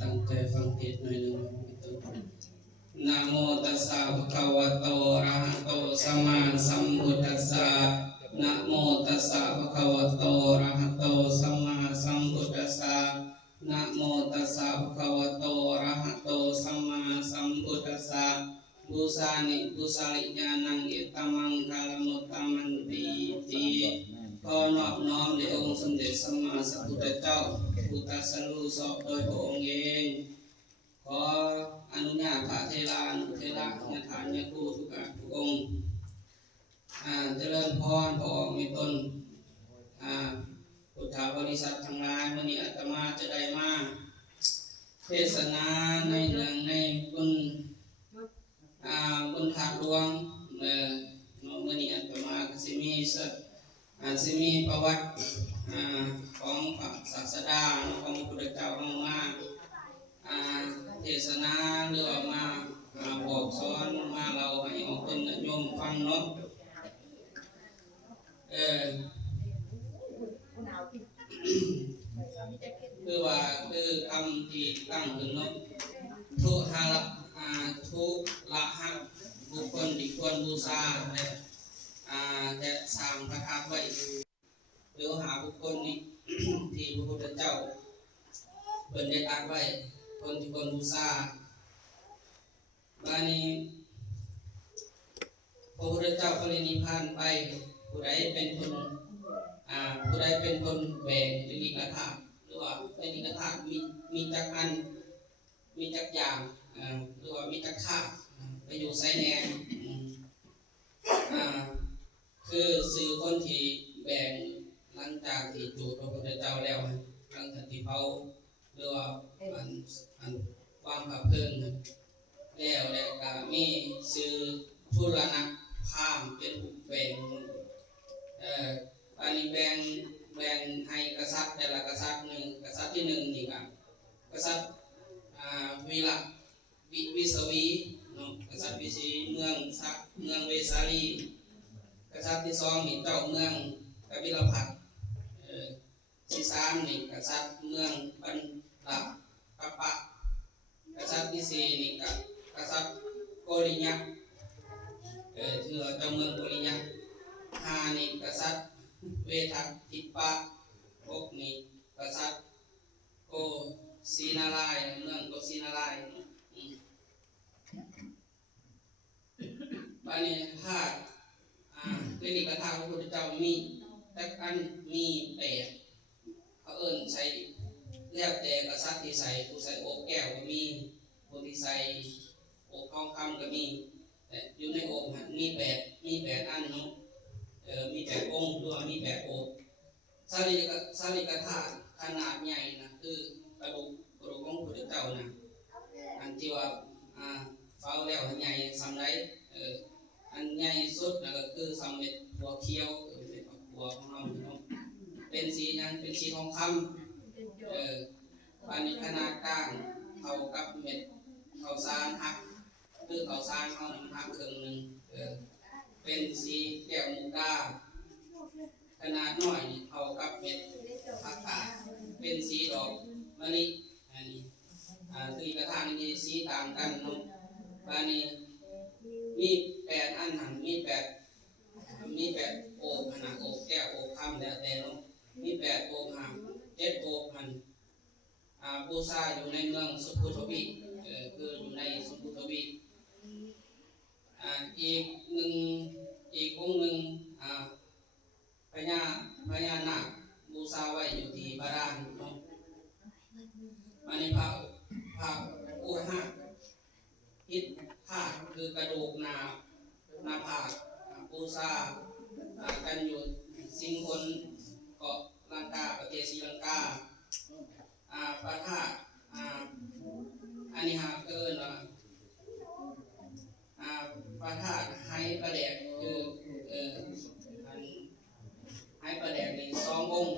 ตั้งใจฟังเทศน์หน่อยนึงนะโมตัสสะภะคะวะโตอะระหะโตสัมมาสัมพุทธัสสะนะโมตัสสะภะคะวะโตอะระหะโตสัมมาสัมพุทธัส นะโมตัสสะภะคะวะโตอะระหะโตสัมมาสัมพุทธัสสะบุสานิบุสาลิญาณังอิตตมังคาลมุตตมันติติขอนอบน้อมแด่องค์สมเด็จสัมมาสัมพุทธเจ้าผู้ตรัสรู้ชอบโดยพระองค์เองขออนุญาตพระเทรานุเทระญาฐานญาครูทุกองค์เจริญพรพระองค์มีตนพุทธบริษัททั้งหลายวันนี้อาตมาจะได้มาเทศนาในเรื่องในบุญถาดหลวงวันนี้อาตมาก็สิมีประวัติของพระศาสดาของพระพุทธเจ้ามาเทศนาหรือว่ามาบอกสอนมาเราให้ออกเป็นโยมฟังเนาะคือว่าคือคำที่ตั้งถึงเนาะทุละหักบุคคลที่ควรบูชาและสร้างพระธาตุไว้หรือหาบุคคลนี้ ที่พระพุทธเจ้าเป็นได้ตั้งไว้คนที่ควรบูชาบ้านนี้พระพุทธเจ้าปรินิพพานไปผู้ใดเป็นคนแบ่งหรือนิกถาหรือว่าในนิกถามีจักอันมีจักอย่างหรือว่ามีจักข้าไปอยู่ไซแนนคือสื่อคนที่แบ่งหลังจากที่จูดพระพุทธเจ้าแล้วหลังจากที่เผาหรือว่าอันความขับเพลิงแล้วก็มีสื่อทุรณะพามเป็นผู้แบ่งอันนี้แบ่งให้กษัตริย์แต่ละกษัตริย์หนึ่งกษัตริย์ที่หนึ่งนี่ครับกษัตริย์วิสวีกษัตริย์วิสีเมืองเวสาลีกษัตริย์ที่สองนี่เจ้าเมืองกบิลพัทที่สามนี่กษัตริย์เมืองปันตะปะปะกษัตริย์ที่สี่นี่กษัตริย์โกริยะเจ้าเมืองโกริยะห้านี่กษัตริย์เวทัติปะหกนี่กษัตริย์โกศีนารายเมืองโกศีนารายวันนี้ถ้าในนิกถาพระพุทธเจ้ามีแต่อันมีเขาใส่แล้วแต่กษัตริย์ที่ใส่ผู้ใส่โอกแก้วก็มีผู้ที่ใส่โอกทองคำก็มีแต่อยู่ในโอกมีแปดอันเนาะมีแปดองค์หรือว่ามีแปดโอกสารีกธาตุขนาดใหญ่นะคือกระดูกของพระพุทธเจ้านะอันที่ว่าเฝ้าแล้วใหญ่สำไรอันใหญ่สุดนะก็คือสำเร็จหัวเคี้ยวเป็นหัวของเราเป็นสีนั้นเป็นสีทองคำอันนี้ขนาดกลางเท่ากับเม็ดข้าวสารหักคือข้าวสารเขาหนึ่งหักครึ่งหนึ่งเป็นสีแก้วมุกดาขนาดน้อยเท่ากับเม็ดผักกาดเป็นสีดอกมะลิอันนี้สีกระถางนี้สีต่างกันเนาะอันนี้มีแปดอันหันมีแปดโอบขนาดโอบแก้วโอบคำแล้วแต่เนาะมีแปดโอบหันเจ็ดโอบหันบูชาอยู่ในเมืองสุพุทวีคืออยู่ในสุพุทวีอีกองค์หนึ่งพญานาคบูชาไว้อยู่ที่บาดาลเนาะอันนี้พระอุหะหิตธาตุคือกระดูกหน้าผากบูชากันอยู่สิงคลเกาะลังกาประเทศศรีลังกาพระธาตุอันนี้หาเกินพระธาตุให้ประแดกคือให้ประแดกนี่สององค์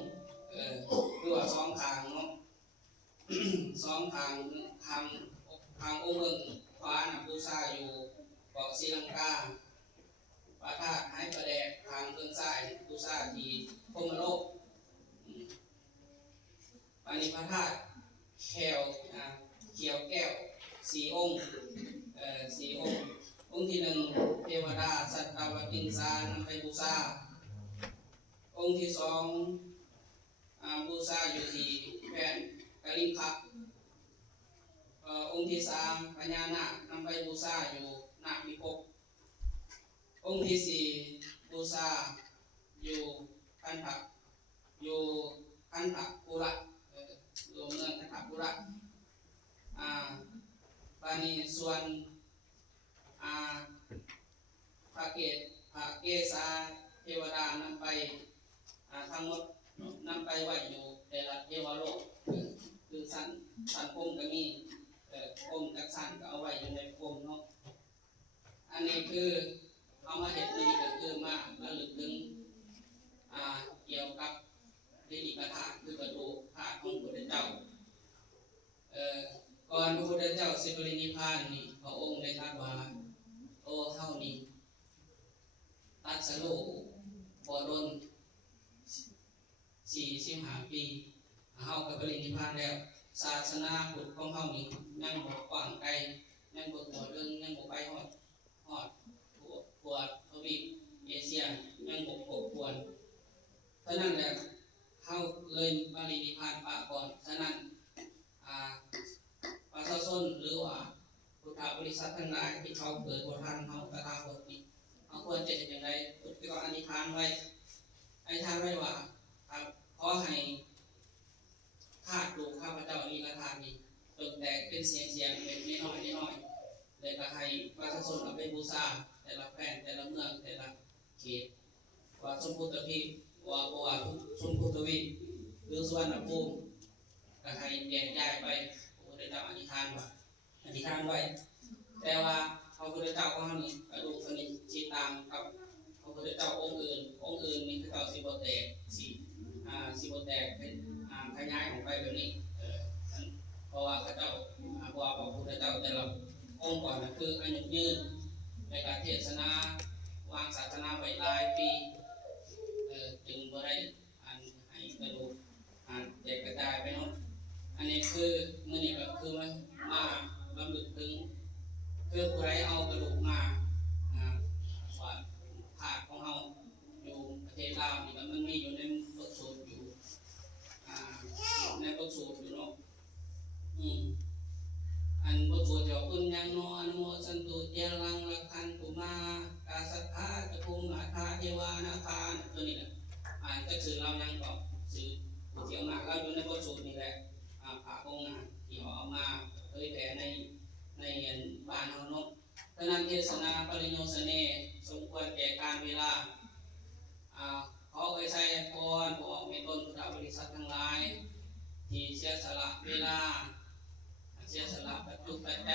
หรือว่าสองทางเนาะสองทางองค์เมืองขวาบูชาอยู่เกาะศรีลังกาพระธาตุให้ประแดกทางเมืองซ้ายบูชาที่พรหมโลกอันนี้พระธาตุเขียวแก้วสี่องค์องค์ที่หนึ่งเทวดาสัตตวตินสานำไปบูชาองค์ที่สองบูชาอยู่ที่แผ่นก ลิงคะองค์ที่สามพญานาคนำไปบูชาอยู่นาคพิภพองค์ที่สี่บูชาอยู่คันธปุระอยู่เมืองคันธปุระบานีส่วนพระเกศาเทวดานำไปทั้งหมดนำไปไว้อยู่แต่ละเทวโลกคือสันพรหมก็มีพรหมจักสันก็เอาไว้อยู่ในพรหมเนาะอันนี้คือเอามาเห็นนี่ก็คือมาระลึกถึงเกี่ยวกับฤทธิกถาคือกระดูกธาตุของพระพุทธเจ้าก่อนพระพุทธเจ้าสิบปรินิพพานนี่พระองค์ได้ตรัสว่าโอ้เท่านี้ตัดสโลบ่โดน45 ปีเฮากับปรินิพพานแล้วศาสนาพุทธของเฮานี่ยังบ่กว้างไกลยังบ่ทั่วถึงยังบ่ไปฮอดทั่วทวีปเอเชียยังบ่ครบถ้วนฉะนั้นแล้วเฮาเลยปรินิพพานปะก่อนฉะนั้นประชาชนหรือว่าพุทธบริษัททั้งหลายที่เขาเกิดบ่ทันเฮาตถาคตนี่เฮาควรจะเฮ็ดจังได๋ก็อธิษฐานไว้ว่าขอให้ธาตุลูกข้าพเจ้าลีลธาตุนี้จงแตกเป็นเสียงเป็นน้อยเลยก็ให้ประชาชนเอาไปบูชาแต่ละแผ่นแต่ละเมืองแต่ละเขตว่าสมพุทธพีว่าสมพุทธวีหรือสุวรรณภูมิก็ให้แยกย้ายไปพระพุทธเจ้าอธิษฐานไว้แต่ว่าพระพุทธเจ้าของเรานี่กระดูกสนิทชิดตามกับพระพุทธเจ้าองค์อื่นนี่คือเจ้าสิบแตกเป็นขยายออกไปแบบนี้เพราะว่าพระเจ้าพระพุทธเจ้าแต่ละองค์ก่อนนะคืออายุยืนในการเทศนาวางศาสนาไว้หลายปีจึงบ่ได้ให้กระดูกแตกกระจายไปเนาะอันนี้คือมื้อนี้ก็คือมาลำลึกถึงคือผู้ใดเอากระดูกมาว่าธาตุของเราอยู่ประเทศลาวนี่ก็มันมีอยู่ในบทสวดอยู่ในบทสวดอยู่เนาะอันบทสวดจะอุญญังโนอนุโมสันตุเจรังลักขันตุมากาสัทธาจะภูมิอาคาเทวานาคาตัวนี้แหละจะสื่อเรายังก็สื่อผู้ที่เอามาเราอยู่ในบทสวดนี่แหละพระองค์ที่เอามาเผยแผ่ในบ้านเราเนาะฉะนั้นเทศนาปริโยสเนสมควรแก่การเวลาขอใช้พรบอกในต้นพุทธบริษัททั้งหลายที่เสียสละเวลาเสียสละปัจจุบันใจ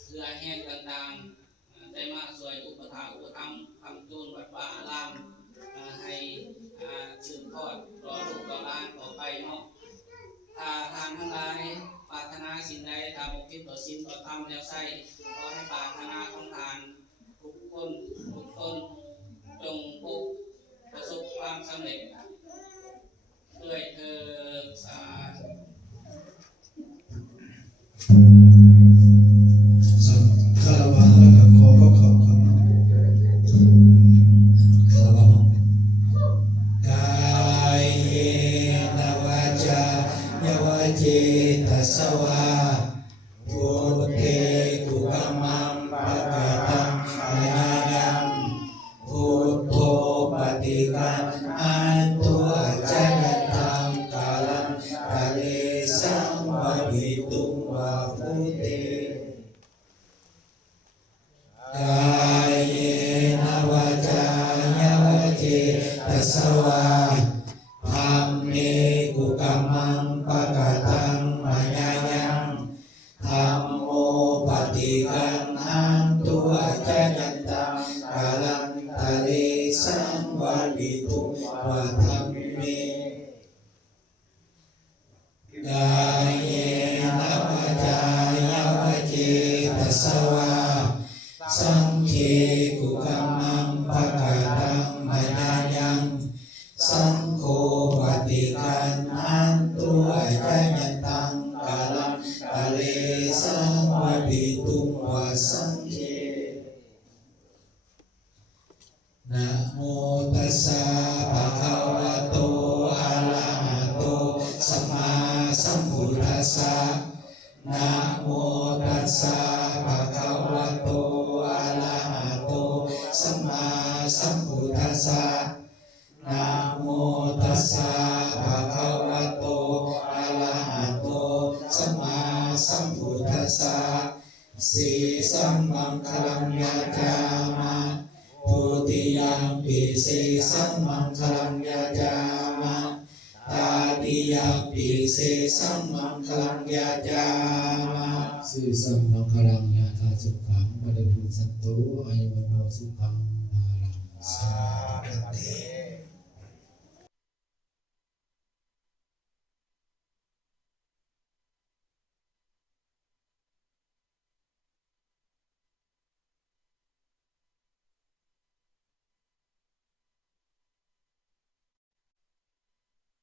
เสื้อแห้งต่างๆได้มาสวยอุปถัมภ์คำจูนวัดป่าอารามให้สืบทอดรอลูกรอหลานต่อไปเนาะถ้าทานทั้งหลายปรารถนาสิ่งใดถ้าบกพร่องต่อศีลต่อธรรมแล้วใส่ขอให้ปรารถนาของทานทุกคนจงประสบความสำเร็จด้วยเถิดสาธุ คารวะแล้วก็ขอพระขอบคุณคารวะกายเยนวาจายวาเจตสวาพุทเทกุกัมมังปะกะตังมะยายังพุทโธปฏิกังอันตุอาจายันตังกาลังกาเลสังวะหิตุงวะพุทเตกายเยนวาจายวาเจตสวาธัมเมกุกัมมังปะกะตังมะยายังธัมโมปฏิกังอันตุอาจายันตังกาลังกาเลสังวะหิตุงวะธัมเมกายเยนวาจาวาเจตสวาสังเคกุกัมมังปะกะตังมะยายังสังโฆปฏิกังอันตุอาจายันตังกาลังกาเลสังวะหิตุงวะสังเคนะโมตัสสะภะคะวะโตอะระหะโต นะโมตัสสะภะคะวะโตอะระหะโตสัมมาสัมพุทธัสสะนะโมตัสสะภะคะวะโตอะระหะโตสัมมาสัมพุทธัสสะสีสัมมังคลังยะจามะทุติยัมปิสีสัมมังคลังยะจามะตาติยัมปิสีสัมมังคลังยะจามะสีสัมมังคลังยะทาสุขังปะดะทุสันโตอายุวโนสุขังภาลังสาธุเต